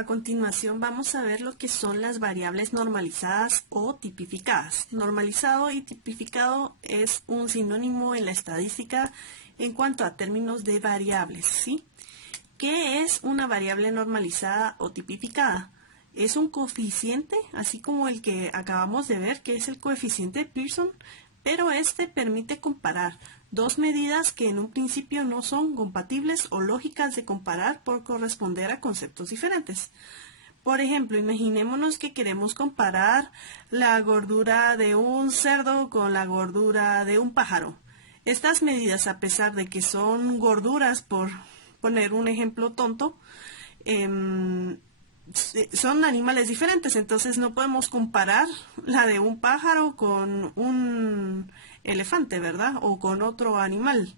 A continuación vamos a ver lo que son las variables normalizadas o tipificadas. Normalizado y tipificado es un sinónimo en la estadística en cuanto a términos de variables, ¿sí? ¿Qué es una variable normalizada o tipificada? Es un coeficiente, así como el que acabamos de ver, que es el coeficiente Pearson, pero este permite comparar dos medidas que en un principio no son compatibles o lógicas de comparar por corresponder a conceptos diferentes. Por ejemplo, imaginémonos que queremos comparar la gordura de un cerdo con la gordura de un pájaro. Estas medidas, a pesar de que son gorduras, por poner un ejemplo tonto, son animales diferentes, entonces no podemos comparar la de un pájaro con un elefante, ¿verdad? O con otro animal,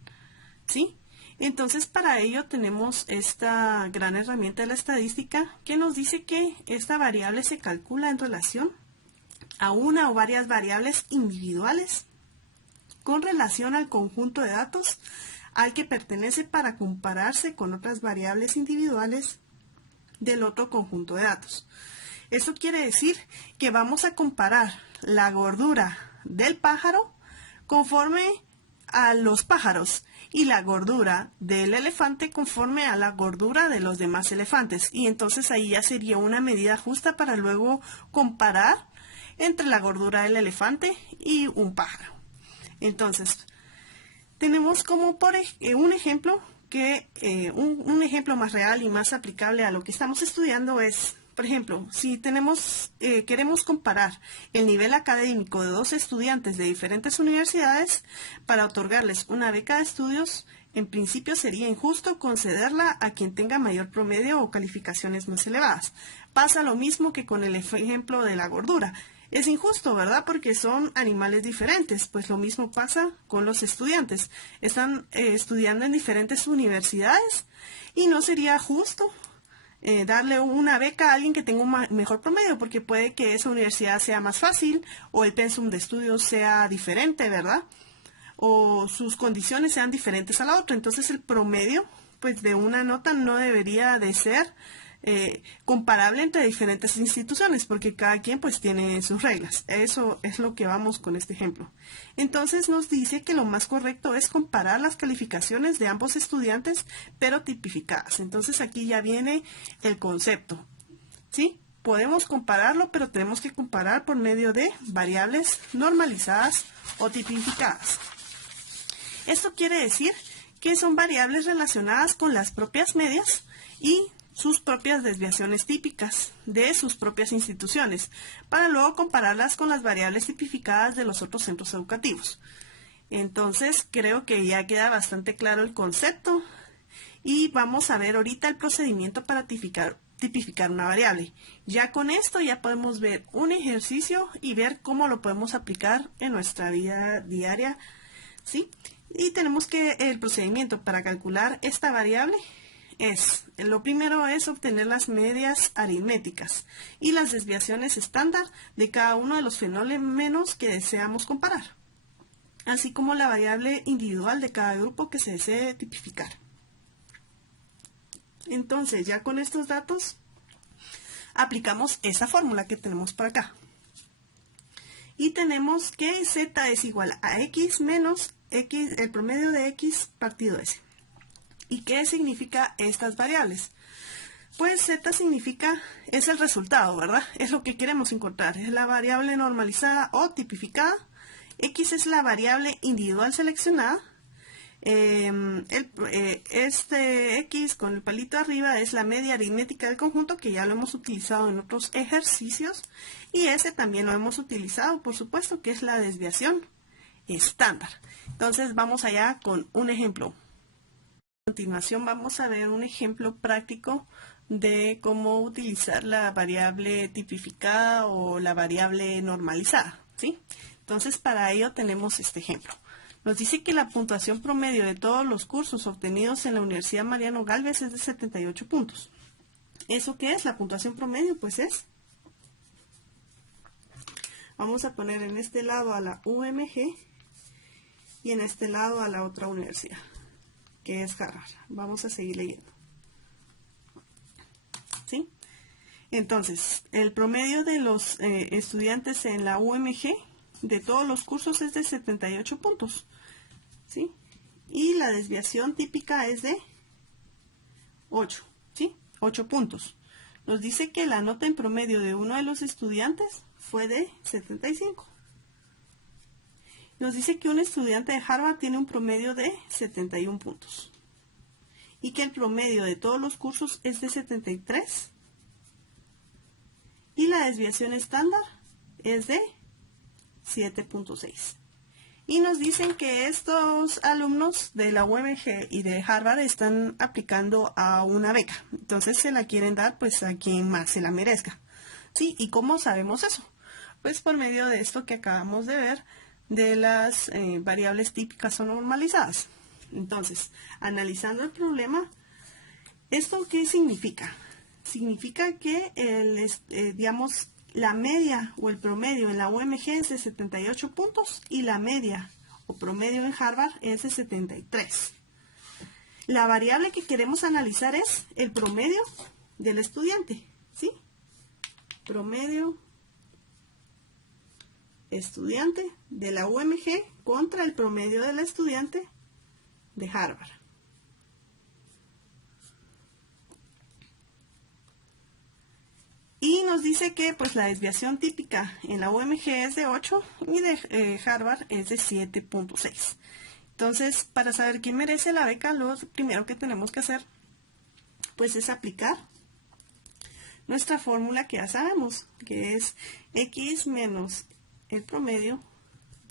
¿sí? Entonces, para ello tenemos esta gran herramienta de la estadística que nos dice que esta variable se calcula en relación a una o varias variables individuales con relación al conjunto de datos al que pertenece para compararse con otras variables individuales del otro conjunto de datos. Eso quiere decir que vamos a comparar la gordura del pájaro conforme a los pájaros y la gordura del elefante conforme a la gordura de los demás elefantes. Y entonces ahí ya sería una medida justa para luego comparar entre la gordura del elefante y un pájaro. Entonces, tenemos como por un ejemplo que un ejemplo más real y más aplicable a lo que estamos estudiando es, por ejemplo, si queremos comparar el nivel académico de dos estudiantes de diferentes universidades para otorgarles una beca de estudios, en principio sería injusto concederla a quien tenga mayor promedio o calificaciones más elevadas. Pasa lo mismo que con el ejemplo de la gordura. Es injusto, ¿verdad? Porque son animales diferentes. Pues lo mismo pasa con los estudiantes. Están estudiando en diferentes universidades y no sería justo darle una beca a alguien que tenga un mejor promedio, porque puede que esa universidad sea más fácil o el pensum de estudios sea diferente, ¿verdad? O sus condiciones sean diferentes a la otra. Entonces el promedio pues de una nota no debería de ser comparable entre diferentes instituciones, porque cada quien pues tiene sus reglas. Eso es lo que vamos con este ejemplo. Entonces nos dice que lo más correcto es comparar las calificaciones de ambos estudiantes, pero tipificadas. Entonces aquí ya viene el concepto, ¿sí? Podemos compararlo, pero tenemos que comparar por medio de variables normalizadas o tipificadas. Esto quiere decir que son variables relacionadas con las propias medias y sus propias desviaciones típicas de sus propias instituciones, para luego compararlas con las variables tipificadas de los otros centros educativos. Entonces, creo que ya queda bastante claro el concepto y vamos a ver ahorita el procedimiento para tipificar una variable. Ya con esto ya podemos ver un ejercicio y ver cómo lo podemos aplicar en nuestra vida diaria, ¿sí? Y tenemos que el procedimiento para calcular esta variable lo primero es obtener las medias aritméticas y las desviaciones estándar de cada uno de los fenómenos que deseamos comparar, así como la variable individual de cada grupo que se desee tipificar. Entonces, ya con estos datos, aplicamos esa fórmula que tenemos por acá. Y tenemos que z es igual a x menos x, el promedio de x partido s. ¿Y qué significa estas variables? Pues z significa, es el resultado, ¿verdad? Es lo que queremos encontrar. Es la variable normalizada o tipificada. X es la variable individual seleccionada. Este X con el palito arriba es la media aritmética del conjunto, que ya lo hemos utilizado en otros ejercicios. Y S también lo hemos utilizado, por supuesto, que es la desviación estándar. Entonces vamos allá con un ejemplo. A continuación vamos a ver un ejemplo práctico de cómo utilizar la variable tipificada o la variable normalizada, ¿sí? Entonces para ello tenemos este ejemplo. Nos dice que la puntuación promedio de todos los cursos obtenidos en la Universidad Mariano Gálvez es de 78 puntos. ¿Eso qué es? La puntuación promedio, pues es. Vamos a poner en este lado a la UMG y en este lado a la otra universidad, que es Harvard. Vamos a seguir leyendo, ¿sí? Entonces, el promedio de los estudiantes en la UMG de todos los cursos es de 78 puntos, ¿sí? Y la desviación típica es de 8, ¿sí? 8 puntos. Nos dice que la nota en promedio de uno de los estudiantes fue de 75. Nos dice que un estudiante de Harvard tiene un promedio de 71 puntos. Y que el promedio de todos los cursos es de 73. Y la desviación estándar es de 7.6. Y nos dicen que estos alumnos de la UMG y de Harvard están aplicando a una beca. Entonces se la quieren dar pues a quien más se la merezca. ¿Sí? ¿Y cómo sabemos eso? Pues por medio de esto que acabamos de ver, de las variables típicas o normalizadas. Entonces, analizando el problema, ¿esto qué significa? Significa que digamos, la media o el promedio en la UMG es de 78 puntos y la media o promedio en Harvard es de 73. La variable que queremos analizar es el promedio del estudiante, ¿sí? Promedio estudiante de la UMG contra el promedio del estudiante de Harvard. Y nos dice que pues la desviación típica en la UMG es de 8 y de Harvard es de 7.6. Entonces, para saber quién merece la beca, lo primero que tenemos que hacer pues es aplicar nuestra fórmula que ya sabemos, que es X menos el promedio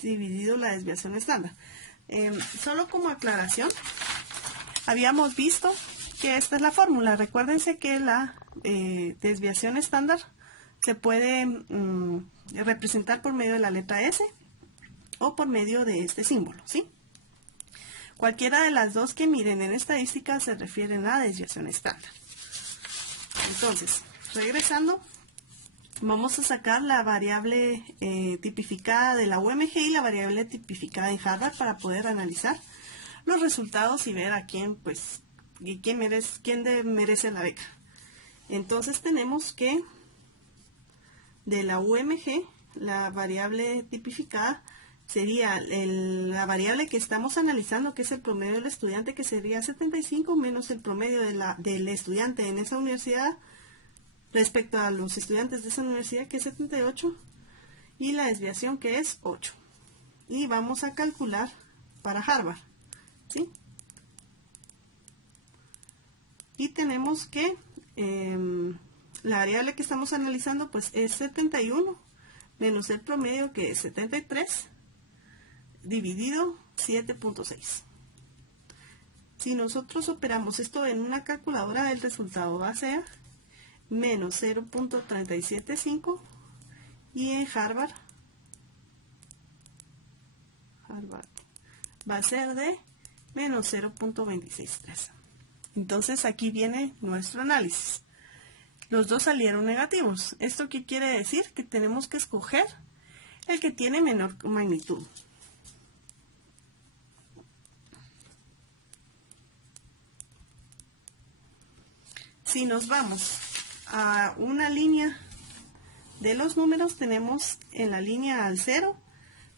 dividido la desviación estándar. Solo como aclaración, habíamos visto que esta es la fórmula. Recuérdense que la desviación estándar se puede representar por medio de la letra S o por medio de este símbolo, ¿sí? Cualquiera de las dos que miren en estadística se refieren a desviación estándar. Entonces, regresando, vamos a sacar la variable tipificada de la UMG y la variable tipificada en Harvard para poder analizar los resultados y ver a quién, pues, quién merece la beca. Entonces tenemos que de la UMG, la variable tipificada sería la variable que estamos analizando, que es el promedio del estudiante, que sería 75 menos el promedio del estudiante en esa universidad respecto a los estudiantes de esa universidad, que es 78, y la desviación, que es 8. Y vamos a calcular para Harvard, ¿sí? Y tenemos que la variable que estamos analizando pues es 71 menos el promedio, que es 73, dividido 7.6. Si nosotros operamos esto en una calculadora, el resultado va a ser menos 0.375 y en Harvard va a ser de menos 0.263. Entonces aquí viene nuestro análisis. Los dos salieron negativos. ¿Esto qué quiere decir? Que tenemos que escoger el que tiene menor magnitud. Si nos vamos a una línea de los números, tenemos en la línea al 0,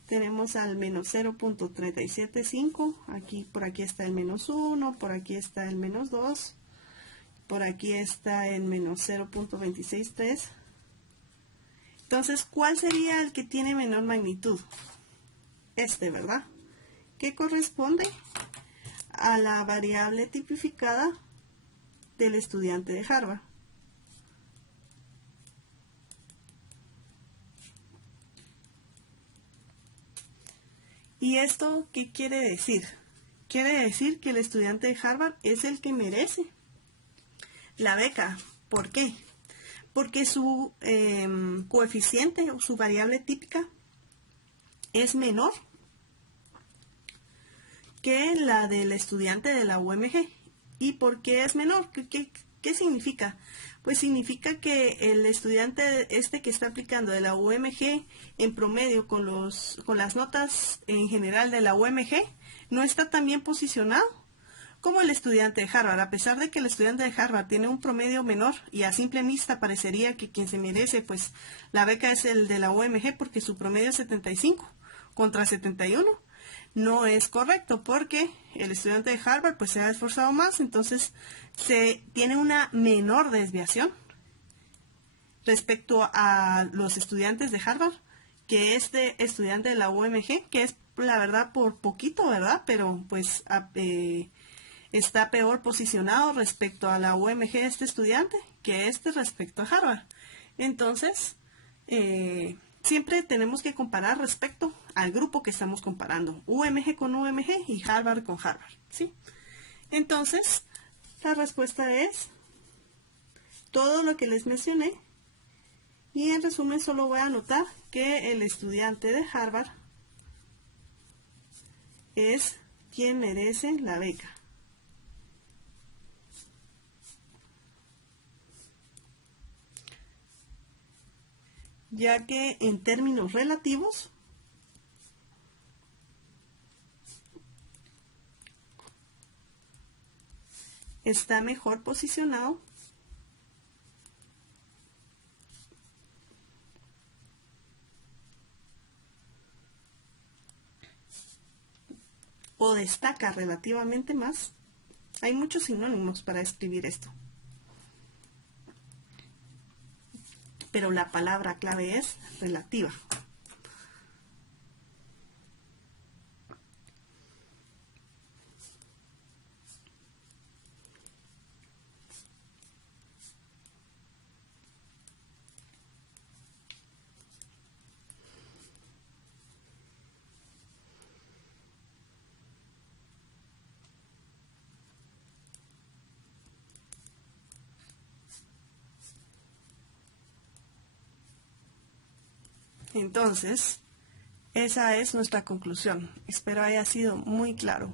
tenemos al menos 0.375, por aquí está el menos 1, por aquí está el menos 2, por aquí está el menos 0.263. Entonces, ¿cuál sería el que tiene menor magnitud? Este, ¿verdad? Que corresponde a la variable tipificada del estudiante de Harvard. ¿Y esto qué quiere decir? Quiere decir que el estudiante de Harvard es el que merece la beca. ¿Por qué? Porque su coeficiente o su variable típica es menor que la del estudiante de la UMG. ¿Y por qué es menor? ¿Qué significa? Pues significa que el estudiante que está aplicando de la UMG en promedio con las notas en general de la UMG no está tan bien posicionado como el estudiante de Harvard. A pesar de que el estudiante de Harvard tiene un promedio menor y a simple vista parecería que quien se merece pues la beca es el de la UMG porque su promedio es 75 contra 71, no es correcto porque el estudiante de Harvard pues se ha esforzado más, entonces se tiene una menor desviación respecto a los estudiantes de Harvard que este estudiante de la UMG, que es la verdad por poquito, ¿verdad? Pero pues está peor posicionado respecto a la UMG este estudiante que este respecto a Harvard. Entonces, siempre tenemos que comparar respecto al grupo que estamos comparando, UMG con UMG y Harvard con Harvard, ¿sí? Entonces, la respuesta es todo lo que les mencioné y en resumen solo voy a anotar que el estudiante de Harvard es quien merece la beca. Ya que en términos relativos está mejor posicionado o destaca relativamente más. Hay muchos sinónimos para escribir esto, pero la palabra clave es relativa. Entonces, esa es nuestra conclusión. Espero haya sido muy claro.